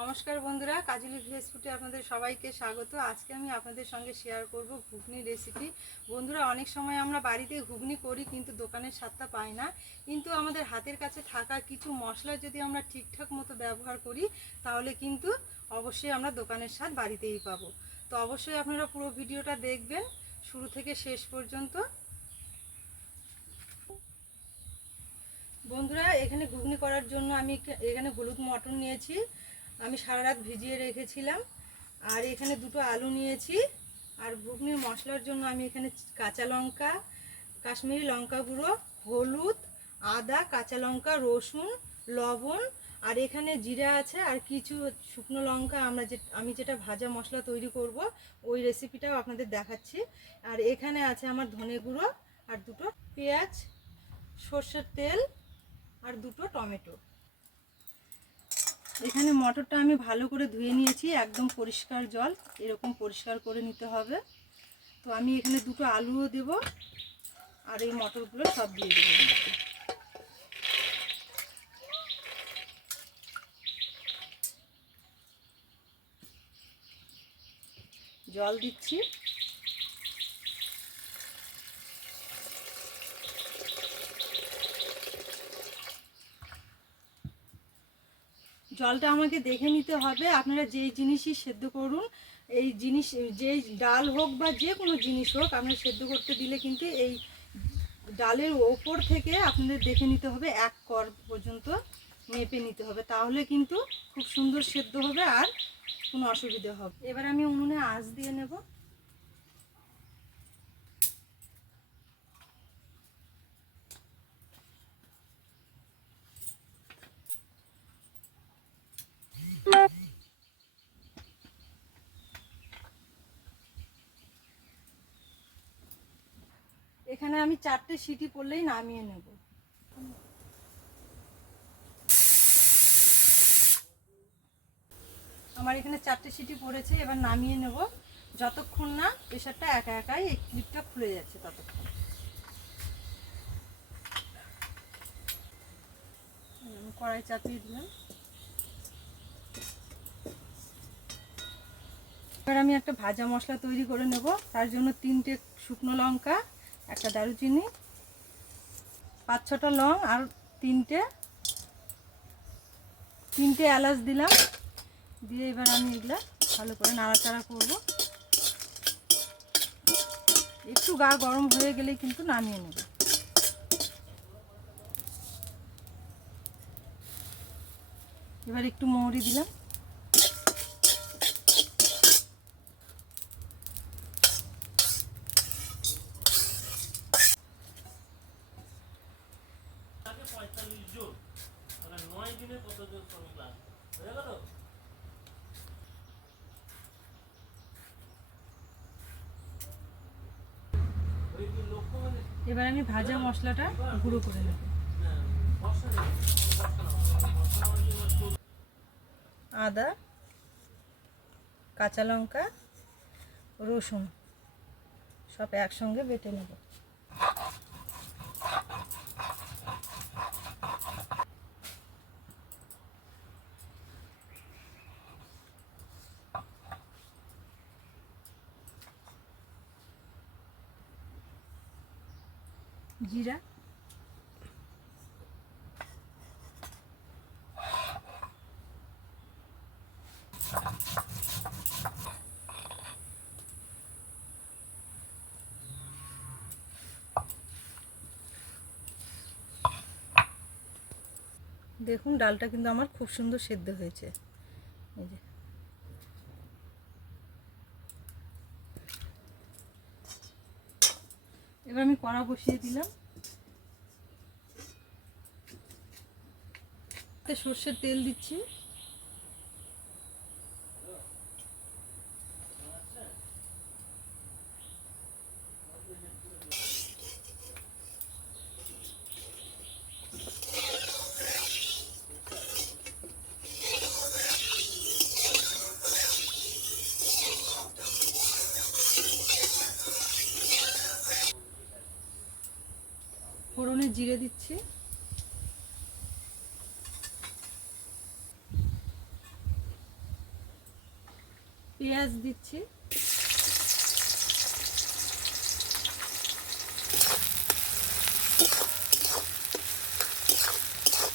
নমস্কার বন্ধুরা, কাজলি ভিলেজ ফুটে আপনাদের সবাইকে স্বাগত। আজকে আমি আপনাদের সঙ্গে শেয়ার করব ঘুগনি রেসিপি বন্ধুরা, অনেক সময় আমরা বাড়িতে ঘুগনি করি, কিন্তু দোকানের স্বাদটা পাই না। কিন্তু আমাদের হাতের কাছে থাকা কিছু মশলা যদি আমরা ঠিকঠাক মতো ব্যবহার করি, তাহলে কিন্তু অবশ্যই আমরা দোকানের স্বাদ বাড়িতেই পাবো। তো অবশ্যই আপনারা পুরো ভিডিওটা দেখবেন। শুরু থেকে শেষ পর্যন্ত। বন্ধুরা, এখানে ঘুগনি করার জন্য আমি এখানে হলুদ মটন নিয়েছি। আমি সারা রাত ভিজিয়ে রেখেছিলাম। আর এখানে দুটো আলু নিয়েছি। আর ঘুগনির মশলার জন্য আমি এখানে কাঁচা লঙ্কা, কাশ্মীরি লঙ্কা গুঁড়ো, হলুদ, আদা, কাঁচা লঙ্কা, রসুন, লবণ, আর এখানে জিরা আছে, আর কিছু শুকনো লঙ্কা আমরা যে আমি যেটা ভাজা মশলা তৈরি করব, ওই রেসিপিটাও আপনাদের দেখাচ্ছি। আর এখানে আছে আমার ধনে গুঁড়ো, আর দুটো পেঁয়াজ, সর্ষের তেল, আর দুটো টমেটো। এখানে মটরটা আমি ভালো করে ধুয়ে নিয়েছি, একদম পরিষ্কার জল, এরকম পরিষ্কার করে নিতে হবে। তো আমি এখানে দুটো আলুও দেব, আর এই মটরগুলো সব দিয়ে দেবো। জল দিচ্ছি। জলটা আমাকে দেখে নিতে হবে। আপনারা যেই জিনিসই সেদ্ধ করুন, এই জিনিস যে ডাল হোক বা যে কোনো জিনিস হোক, আপনারা সেদ্ধ করতে দিলে কিন্তু এই ডালের ওপর থেকে আপনাদের দেখে নিতে হবে, এক কর পর্যন্ত মেপে নিতে হবে। তাহলে কিন্তু খুব সুন্দর সেদ্ধ হবে আর কোনো অসুবিধা হবে এবার আমি উনুনে আঁচ দিয়ে নেব এখানে আমি চারটে সিটি পড়লেই নামিয়ে নেব। আমার এখানে চারটে সিটি পড়েছে, এবার নামিয়ে নেব। যতক্ষণ না প্রেশারটা একা একাই, এই ক্লিপটা খুলে যাচ্ছে ততক্ষণ। কড়াই চাপিয়ে দিলাম। এবার আমি একটা ভাজা মশলা তৈরি করে নেব। তার জন্য তিনটে শুকনো লঙ্কা একটা দারুচিনি, পাঁচ ছটা লং আর তিনটে তিনটে এলাচ দিলাম। দিয়ে এবার আমি এগুলা ভালো করে নাড়াচাড়া করব। একটু গা গরম হয়ে গেলেই কিন্তু নামিয়ে নেব। এবার একটু মৌরি দিলাম। এবার আমি ভাজা মশলাটা গুঁড়ো করে নেব। আদা, কাঁচা লঙ্কা, রসুন সব একসঙ্গে বেটে নেব জিরা। দেখুন ডালটা কিন্তু আমার খুব সুন্দর সেদ্ধ হয়েছে। এই যে। এবার আমি কড়া বসিয়ে দিলাম। সর্ষের তেল দিচ্ছি। জিরে দিচ্ছি। পেঁয়াজ দিচ্ছি।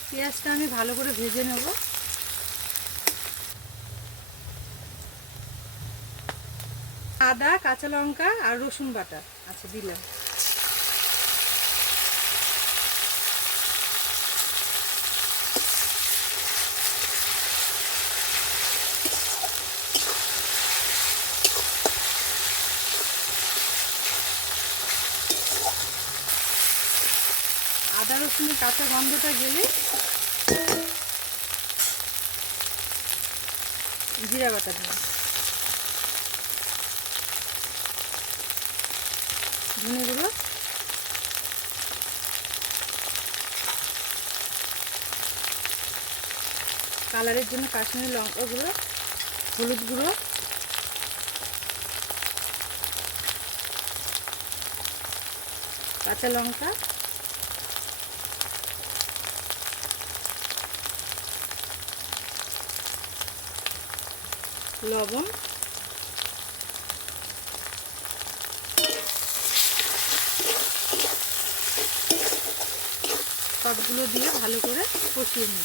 পেঁয়াজটা আমি ভালো করে ভেজে নেব। আদা, কাঁচা লঙ্কা আর রসুন বাটা আচ্ছা দিলাম। আদা রসুনের কাঁচা গন্ধটা গেলে জিরা বাটা দিলাম ধনে গুঁড়ো। কালারের জন্য কাশ্মীরি লঙ্কা গুঁড়ো হলুদ গুঁড়ো। কাঁচা লঙ্কা। লবণ। সবগুলো দিয়ে ভালো করে কষিয়ে নিই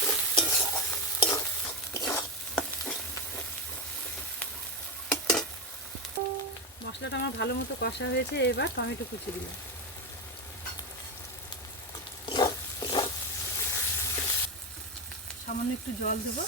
মশলাটা আমার ভালো মতো কষা হয়েছে, এবার টমেটো কুচি দিলাম। সামান্য একটু জল দেবো।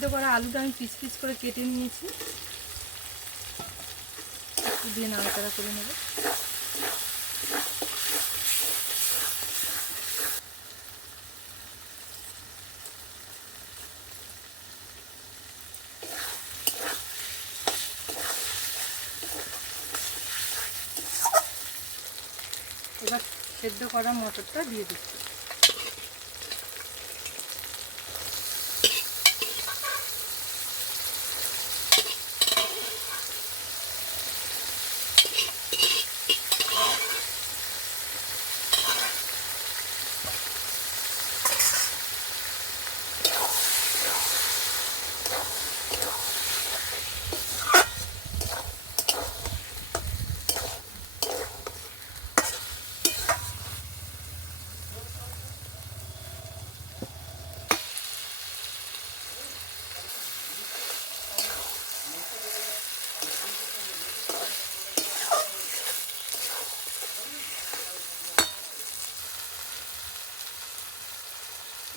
সেদ্ধ করা আলুটা আমি পিস পিস করে কেটে নিয়েছি। দিয়ে নাড়াচাড়া করে নেব। এবার সেদ্ধ করা মটরটা দিয়ে দিচ্ছি।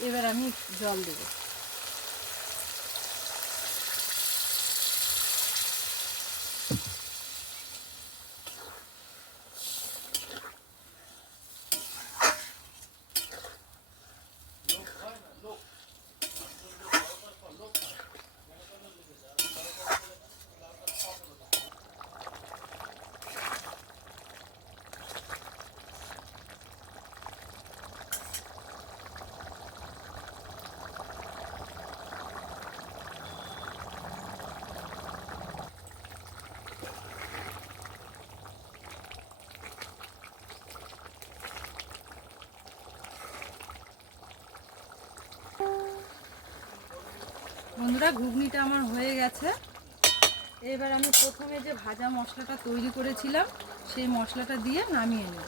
এবার আমি জল দেবো। বন্ধুরা ঘুগনিটা আমার হয়ে গেছে। এবার আমি প্রথমে যে ভাজা মশলাটা তৈরি করেছিলাম, সেই মশলাটা দিয়ে নামিয়ে নেব।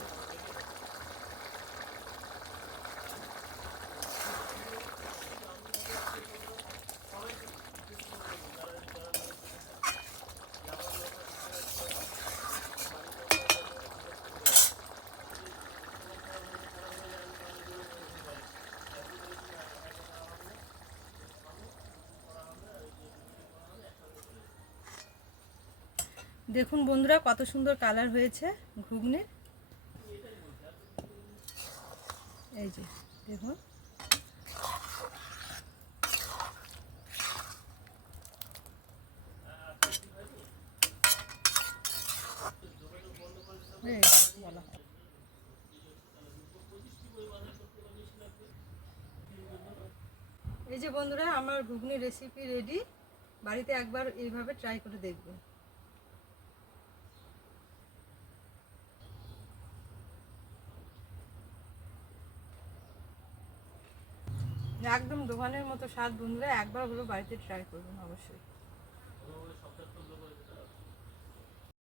দেখুন বন্ধুরা, কত সুন্দর কালার হয়েছে ঘুগনির এই যে, দেখুন। এই যে বন্ধুরা, আমার ঘুগনি রেসিপি রেডি বাড়িতে একবার এইভাবে ট্রাই করে দেখবেন একদম দোকানের মতো স্বাদ বন্ধুরা একবার হলো বাড়িতে ট্রাই করবেন অবশ্যই।